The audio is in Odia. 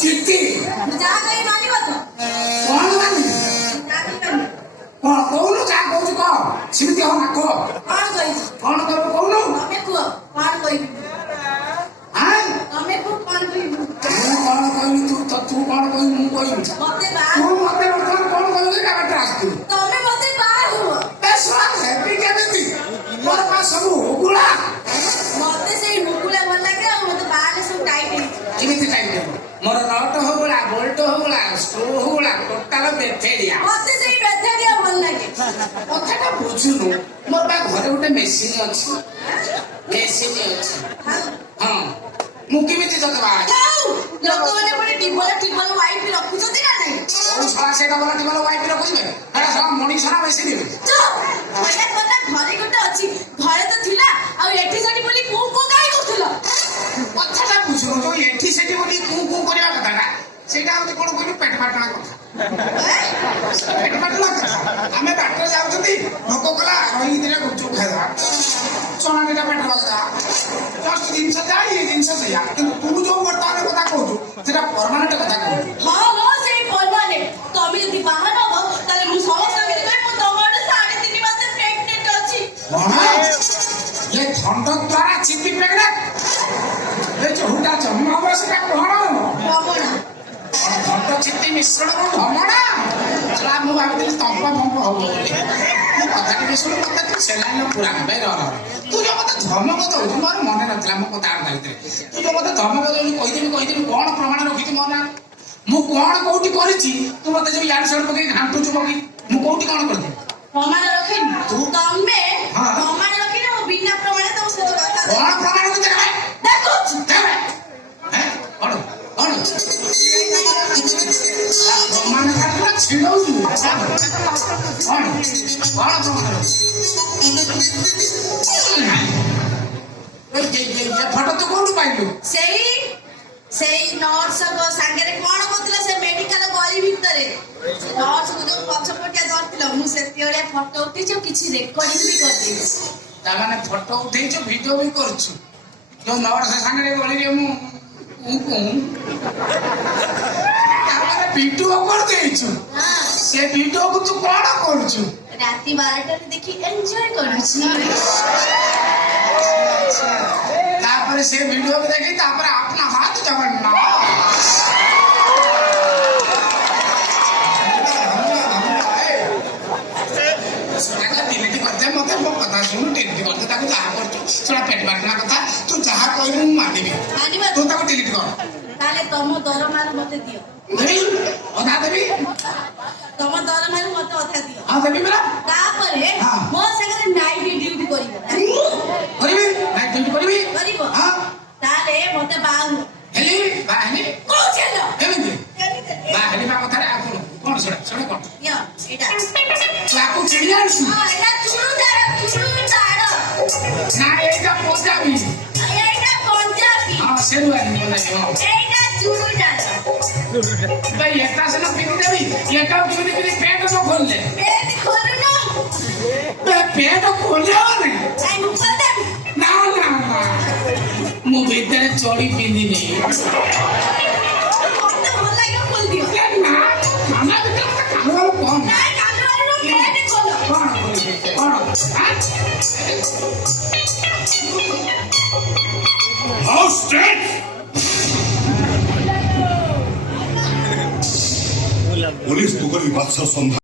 चिट्ठी ଯାହା କହି ମାନିବ ତ? କଣ ମାନେ କଣ କହୁନୁ ଯାହା କହୁଛୁ କହ ସେମିତି ହବ ନା କହ କଣ କହିବି? କଣ କରିବୁ କହୁନୁ ତମେ କୁହ କଣ କହିବି? ତମେ କୁହ କଣ କହିବି? ମୁଁ କଣ କହିବି ତୁ କଣ କହିବୁ ମୁଁ କହିବି ମତେ ତୁ ମତେ ବର୍ତ୍ତମାନ କଣ କହିବୁ କା ବାଟରେ ଆସିଥିଲୁ ତମେ ମତେ ବାହା ହୁଅ। ହେବି କେମିତି ମୋର ପା ସବୁ ହୁଗୁଳା ମତେ ସେଇ ମୁକୁଳା ଭଲ ଲାଗେ ଆଉ ମତେ ବାହାରେ ସବୁ ଟାଇଟ୍ ହେଇଛି। କେମିତି ଟାଇମ୍ ଦେବ ମୋର ନଟ ହୁଗୁଳା ବୋଲ୍ଟ ହୁଗୁଳା ସ୍କ୍ରୁ ହୁଗୁଳା ଟୋଟାଲ ବେଫେରିଆ ମତେ ସେଇ ବେଥାରିଆ ଭଲ ଲାଗେ। କଥାଟା ବୁଝୁନୁ ମୋର ବା ଘରେ ଗୋଟେ ମେସିନ୍ ଅଛି ହଁ ମୁଁ କେମିତି ତତେ ବାହା ଲୋକମାନେ ପୁଣି ଟିବଲ ୱାଇଫ୍ ରଖୁଛନ୍ତି ନା ନାଇଁ? ସେଇଟା ଭଲ ଟିବଲ ୱାଇଫ୍ ରଖୁଛି ମଣିଷ ନା ମେସିନ୍ ଘରେ ଗୋଟେ ଅଛି ଘରେ ତ ଥିଲା ଆଉ ଏଠି ସେଠି ବୋଲି କୋଉ କାଇଁ କରୁଥିଲ? କଥାଟା ବୁଝୁନୁ ଯୋଉ ଏଠି ସେଠି ବୋଲି କୁଁ କରିବା କଥାଟା ସେଇଟା ହଉଛି କଣ କହିଲୁ ପେଟ ପାଟଣା କଥା ପେଟ ପାଟଣା କଥା ଆମେ ବାଟରେ ଯାଉଛନ୍ତି ଭୋକ କଲା ରହି ଦିଟା ଗୁପଚୁପ୍ ଖାଇଦବା ଚଣା ଦିଟା ପେଟ ରଖିଦବା ଜଷ୍ଟ ଜିନିଷ ଯାଏ ଏ ଜିନିଷ ସେଇଆ କିନ୍ତୁ ତୁ ଯୋଉ ବର୍ତ୍ତମାନ କଥା କହୁଛୁ ସେଟା ପରମାନେଣ୍ଟ କଥା କହୁଛୁ ହଁ ସେଇ ପରମାନେଣ୍ଟ। ତମେ ଯଦି ବାହା ନ ହବ ତାହେଲେ ମୁଁ ସମସ୍ତଙ୍କୁ କହିବି ମୁଁ ତମର 3.5 ମାସ ପ୍ରେଗନେଣ୍ଟ ଅଛି। କଣ ये थंड द्वारा चित्ती प्रेग्नेंट ये जो हुटा जन्म हବ ସେଟା କଣ थंड चित्ती मिश्रण को ढमणा चला ମୁଁ ଭାବିଥିଲି ତମ୍ପ ଫମ୍ପ ହବ ବୋଲି ମୁଁ କଥା ଟିକେ ଶୁଣୁ ମତେ ତୁ ସେଲାଇନ ପୁରା ନେବେ ତୁ ଯୋଉ ମତେ ଧମକ ଦଉଛୁ ମୋର ମନେ ନଥିଲା ମୋ କଥା ଭିତରେ ତୁ ଯୋଉ ମତେ ଧମକ ଦଉଛୁ କହିଦେବି କଣ ପ୍ରମାଣ ରଖିଛୁ ମୋ ନା ମୁଁ କଣ କୋଉଠି କରିଛି ତୁ ମତେ ଯୋଉ ୟାଡ ସାଡ ପକେଇ ଘାଣ୍ଟୁଛୁ ପକେଇ ମୁଁ କୋଉଠି କଣ କରିଥିଲି ପ୍ରମାଣ ରଖିନି ତମେ ପ୍ରମାଣ ରଖିନ ମୁଁ ବିନା ପ୍ରମାଣ ତମ ସହିତ କଥା କଣ ପ୍ରମାଣ ତୁ ଦେବେ ଦେଖୁଛୁ ଦେବେ କଣ ପ୍ରମାଣ କାଟିଲା ଛିଡଉଛୁ କଣ ପ୍ରମାଣ ଫଟୋ ତୁ କୋଉଠୁ ପାଇଲୁ ସେଇ ନର୍ସ ସାଙ୍ଗରେ କଣ କରୁଥିଲା ସେ ମେଡିକାଲ ଗଳି ଭିତରେ ନର୍ସକୁ ଯୋଉ ପଛପଟିଆ ଧରିଥିଲା ମୁଁ ସେତେବେଳେ ଫଟୋ ଉଠେଇଛି ଆଉ କିଛି ରେକର୍ଡିଂ ବି କରିଦେଇଛି। ତାମାନେ ଫଟୋ ଉଠେଇଛୁ ଭିଡିଓ ବି କରୁଛୁ ଯୋଉ ନର୍ସ ସାଙ୍ଗରେ ଗଳିରେ ମୁଁ ତାମାନେ ଭିଡିଓ କରିଦେଇଛୁ ସେ ଭିଡିଓକୁ ତୁ କଣ କରୁଛୁ ରାତି 12টাରେ ଦେଖି ଏନ୍ଜୟ କରୁଛି। ତାପରେ ସେ ଭିଡିଓକୁ ଦେଖି ତାପରେ अपना हाथ जबड़ना डिलीट करते मत मो कथा शुणु डिलीट करते ताको जहा करछु सेटा पेट बाटना कथा तू जहा कहबू मु मानिबी तू ताको डिलीट कर ताले तम दरमार मते दियो देबी अधा देबी तम दरमार मते अधा दियो हां देबी मेरा तापरे मो संगे नाइट ड्यूटी करिवो करिबी नाइट ड्यूटी करिबो हां ताले मते बाहु हेली बाहनी को चलो केमिति बाहनी बा कथा रे आपण कोन सेटा कोन या एटा लाकू चिड़ियास हां एटा चुरू दाड़ ना एटा पंजाबी हां शेरवानी बोलाई हां एटा चुरू दाड़ भाई एटा से ना पिन देबी एटा किबि पेट न खोलले पेट खोलु न पेट खोलियो ने आई मुखल दे ना मु भीतर चोड़ी पिंदी नहीं मते भल लागे खोल दियो ना खाना भीतर खाना कौन ना खाना नो पेट खोलो कौन हां स्ट्रेट पुलिस दुगल विवाद सन्धान